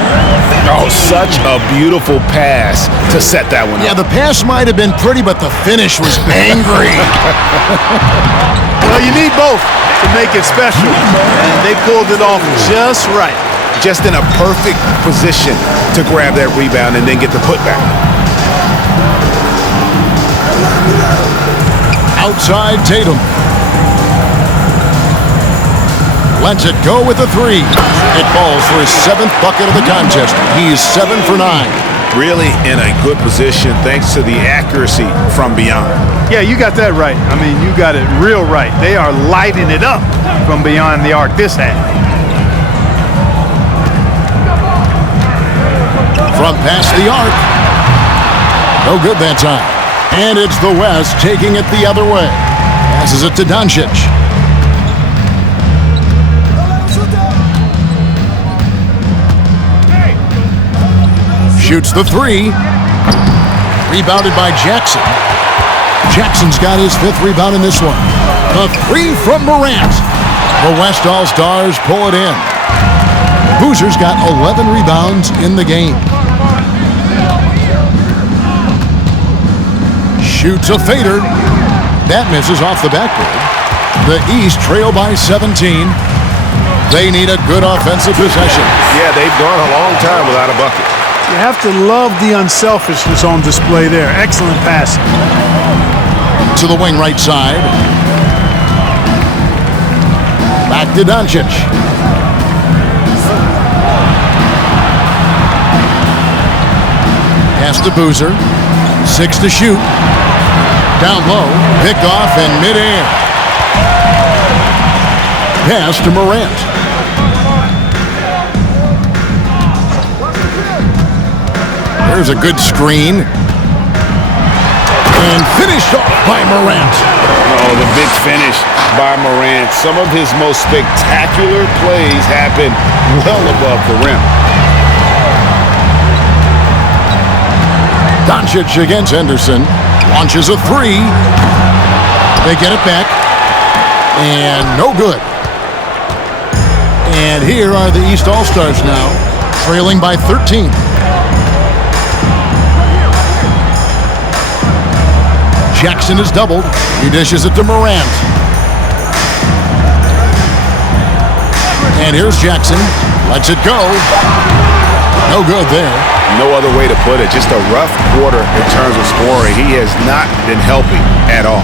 Oh, such a beautiful pass to set that one up. Yeah, the pass might have been pretty, but the finish was angry. Well, you need both to make it special. And they pulled it off just right. Just in a perfect position to grab that rebound and then get the putback. Outside Tatum. Lets it go with a three. It falls for his 7th bucket of the contest. He's 7 for 9. really in a good position thanks to the accuracy from beyond. Yeah, you got that right. I mean, you got it real right. They are lighting it up from beyond the arc this half. From past the arc. No good that time. And it's the West taking it the other way. Passes it to Doncic. Shoots the three. Rebounded by Jackson. Jackson's got his 5th rebound in this one. A three from Morant. The West All-Stars pull it in. Boozer's got 11 rebounds in the game. Shoots a fader. That misses off the backboard. The East trail by 17. They need a good offensive possession. Yeah, they've gone a long time without a bucket. You have to love the unselfishness on display there. Excellent passing. To the wing right side. Back to Doncic. Pass to Boozer. 6 to shoot. Down low. Pick off in midair. Pass to Morant. There's a good screen. And finished off by Morant. Oh, the big finish by Morant. Some of his most spectacular plays happen well above the rim. Doncic against Henderson. Launches a three. They get it back. And no good. And here are the East All-Stars now, trailing by 13. Jackson is doubled. He dishes it to Morant. And here's Jackson. Lets it go. No good there. No other way to put it. Just a rough quarter in terms of scoring. He has not been helping at all.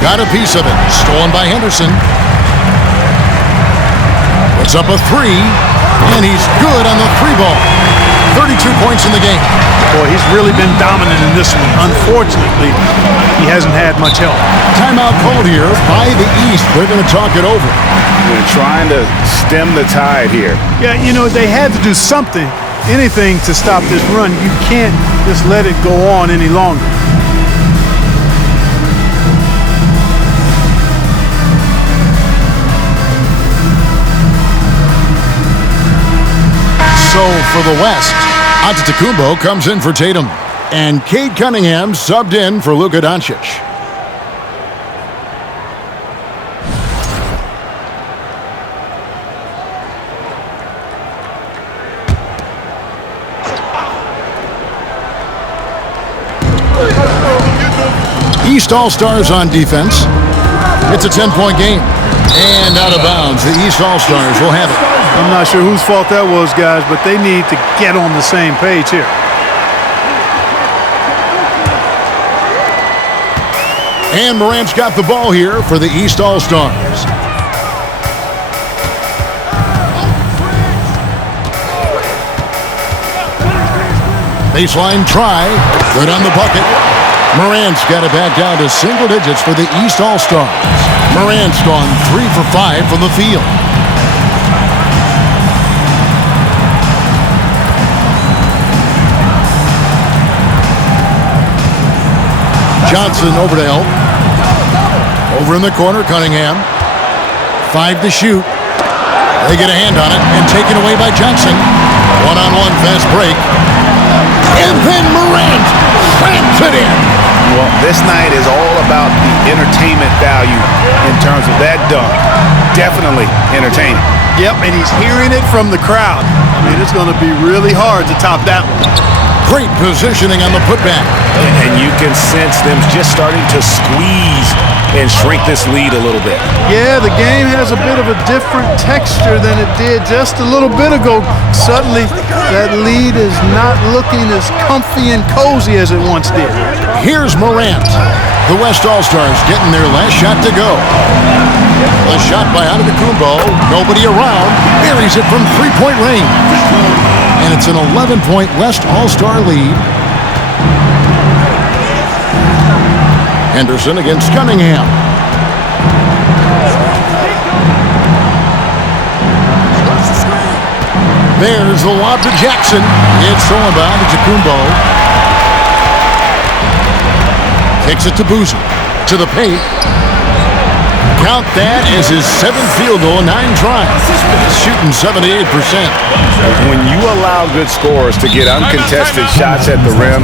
Got a piece of it. Stolen by Henderson. Puts up a three. And he's good on the three ball. 32 points in the game. Boy, he's really been dominant in this one. Unfortunately, he hasn't had much help. Timeout called here by the East. They're going to talk it over. We're trying to stem the tide here. Yeah, you know, they had to do something, anything to stop this run. You can't just let it go on any longer. So for the West, Antetokounmpo comes in for Tatum. And Cade Cunningham subbed in for Luka Doncic. East All-Stars on defense. It's a 10-point game. And out of bounds, the East All-Stars will have it. I'm not sure whose fault that was, guys, but they need to get on the same page here. And Morant's got the ball here for the East All-Stars. Baseline try. Good on the bucket. Morant's got it back down to single digits for the East All-Stars. Morant's gone 3 for 5 from the field. Johnson over to help. Over in the corner, Cunningham. 5 to shoot. They get a hand on it and taken away by Johnson. One-on-one fast break. And then Morant slams it in. Well, this night is all about the entertainment value in terms of that dunk. Definitely entertaining. Yep, and he's hearing it from the crowd. I mean, it's going to be really hard to top that one. Great positioning on the putback. And you can sense them just starting to squeeze and shrink this lead a little bit. Yeah, the game has a bit of a different texture than it did just a little bit ago. Suddenly, that lead is not looking as comfy and cozy as it once did. Here's Morant. The West All-Stars getting their last shot to go. A shot by Antetokounmpo. Nobody around. Buries it from three-point range. And it's an 11-point West All-Star lead. Henderson against Cunningham. There's the lob to Jackson. It's thrown by Antetokounmpo. Takes it to Boozer. To the paint. Count that as his 7th field goal in 9 tries. Shooting 78%. When you allow good scorers to get uncontested shots at the rim,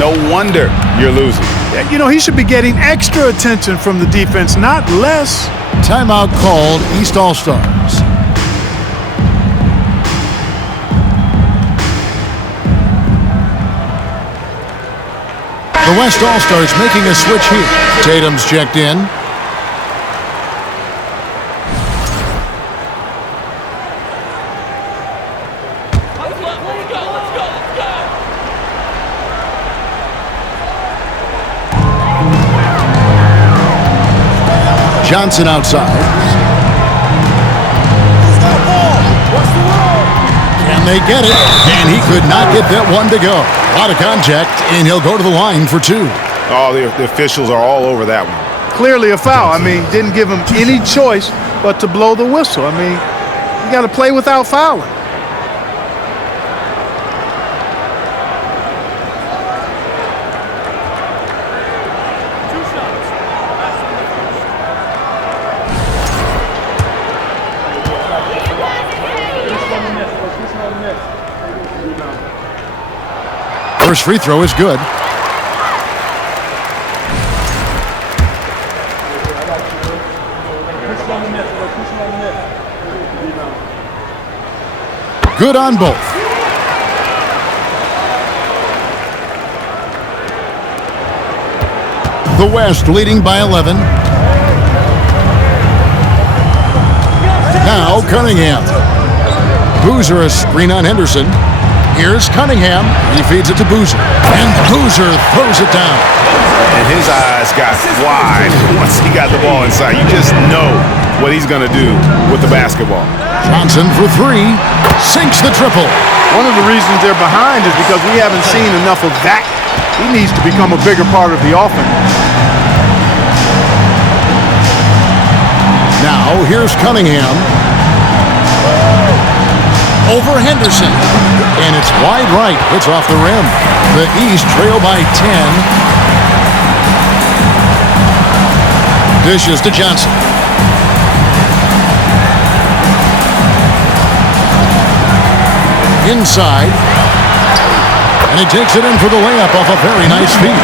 no wonder you're losing. You know, he should be getting extra attention from the defense, not less. Timeout called, East All-Stars. The West All-Stars making a switch here. Tatum's checked in. Johnson outside. Can they get it? And he could not get that one to go. A lot of contact, and he'll go to the line for 2. Oh, the officials are all over that one. Clearly a foul. I mean, didn't give him any choice but to blow the whistle. I mean, you got to play without fouling. First free throw is good. Good on both. The West leading by 11. Now Cunningham. Boozer a screen on Henderson. Here's Cunningham. He feeds it to Boozer. And Boozer throws it down. And his eyes got wide once he got the ball inside. You just know what he's going to do with the basketball. Johnson for 3. Sinks the triple. One of the reasons they're behind is because we haven't seen enough of that. He needs to become a bigger part of the offense. Now here's Cunningham. Over Henderson. And it's wide right. It's off the rim. The East trail by 10. Dishes to Johnson. Inside. And he takes it in for the layup off a very nice feed.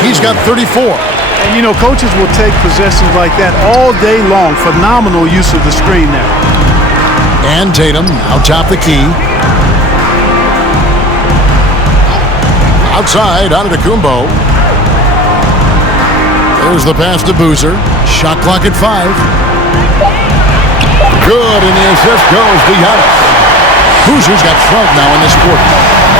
He's got 34. And, you know, coaches will take possessions like that all day long. Phenomenal use of the screen there. And Tatum now top the key. Outside, Antetokounmpo. There's the pass to Boozer. Shot clock at 5. Good, and the assist goes to Giannis. Boozer's got 12 now in this quarter.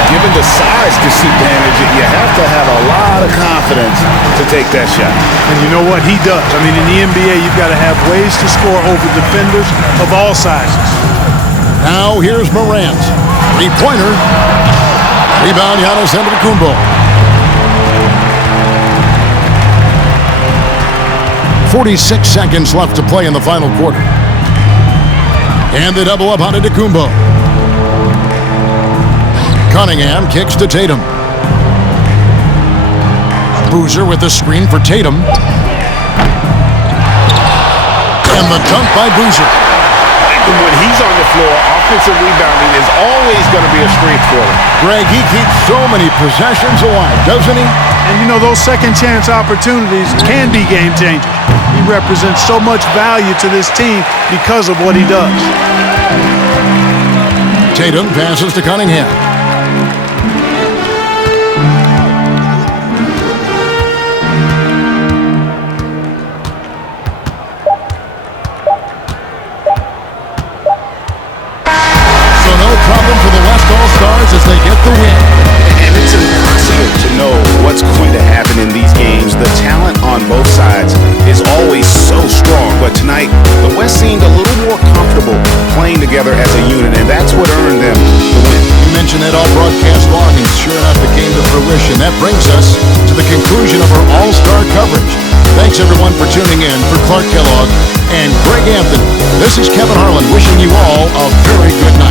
Given the size disadvantage, you have to have a lot of confidence to take that shot. And you know what? He does. I mean, in the NBA, you've got to have ways to score over defenders of all sizes. Now here's Morant. 3-pointer. Rebound, Giannis Antetokounmpo. 46 seconds left to play in the final quarter. And they double up Antetokounmpo. Cunningham kicks to Tatum. Boozer with the screen for Tatum. And the dunk by Boozer. When he's on the floor, offensive rebounding is always going to be a strength for him. Greg, he keeps so many possessions alive, doesn't he? And you know, those second chance opportunities can be game changers. He represents so much value to this team because of what he does. Tatum passes to Cunningham. they get the win. And it's impossible to know what's going to happen in these games. The talent on both sides is always so strong, but tonight the West seemed a little more comfortable playing together as a unit, and that's what earned them the win. You mentioned that all broadcast long, and sure enough, it came to fruition. That brings us to the conclusion of our All-Star coverage. Thanks, everyone, for tuning in. For Clark Kellogg and Greg Anthony, this is Kevin Harlan wishing you all a very good night.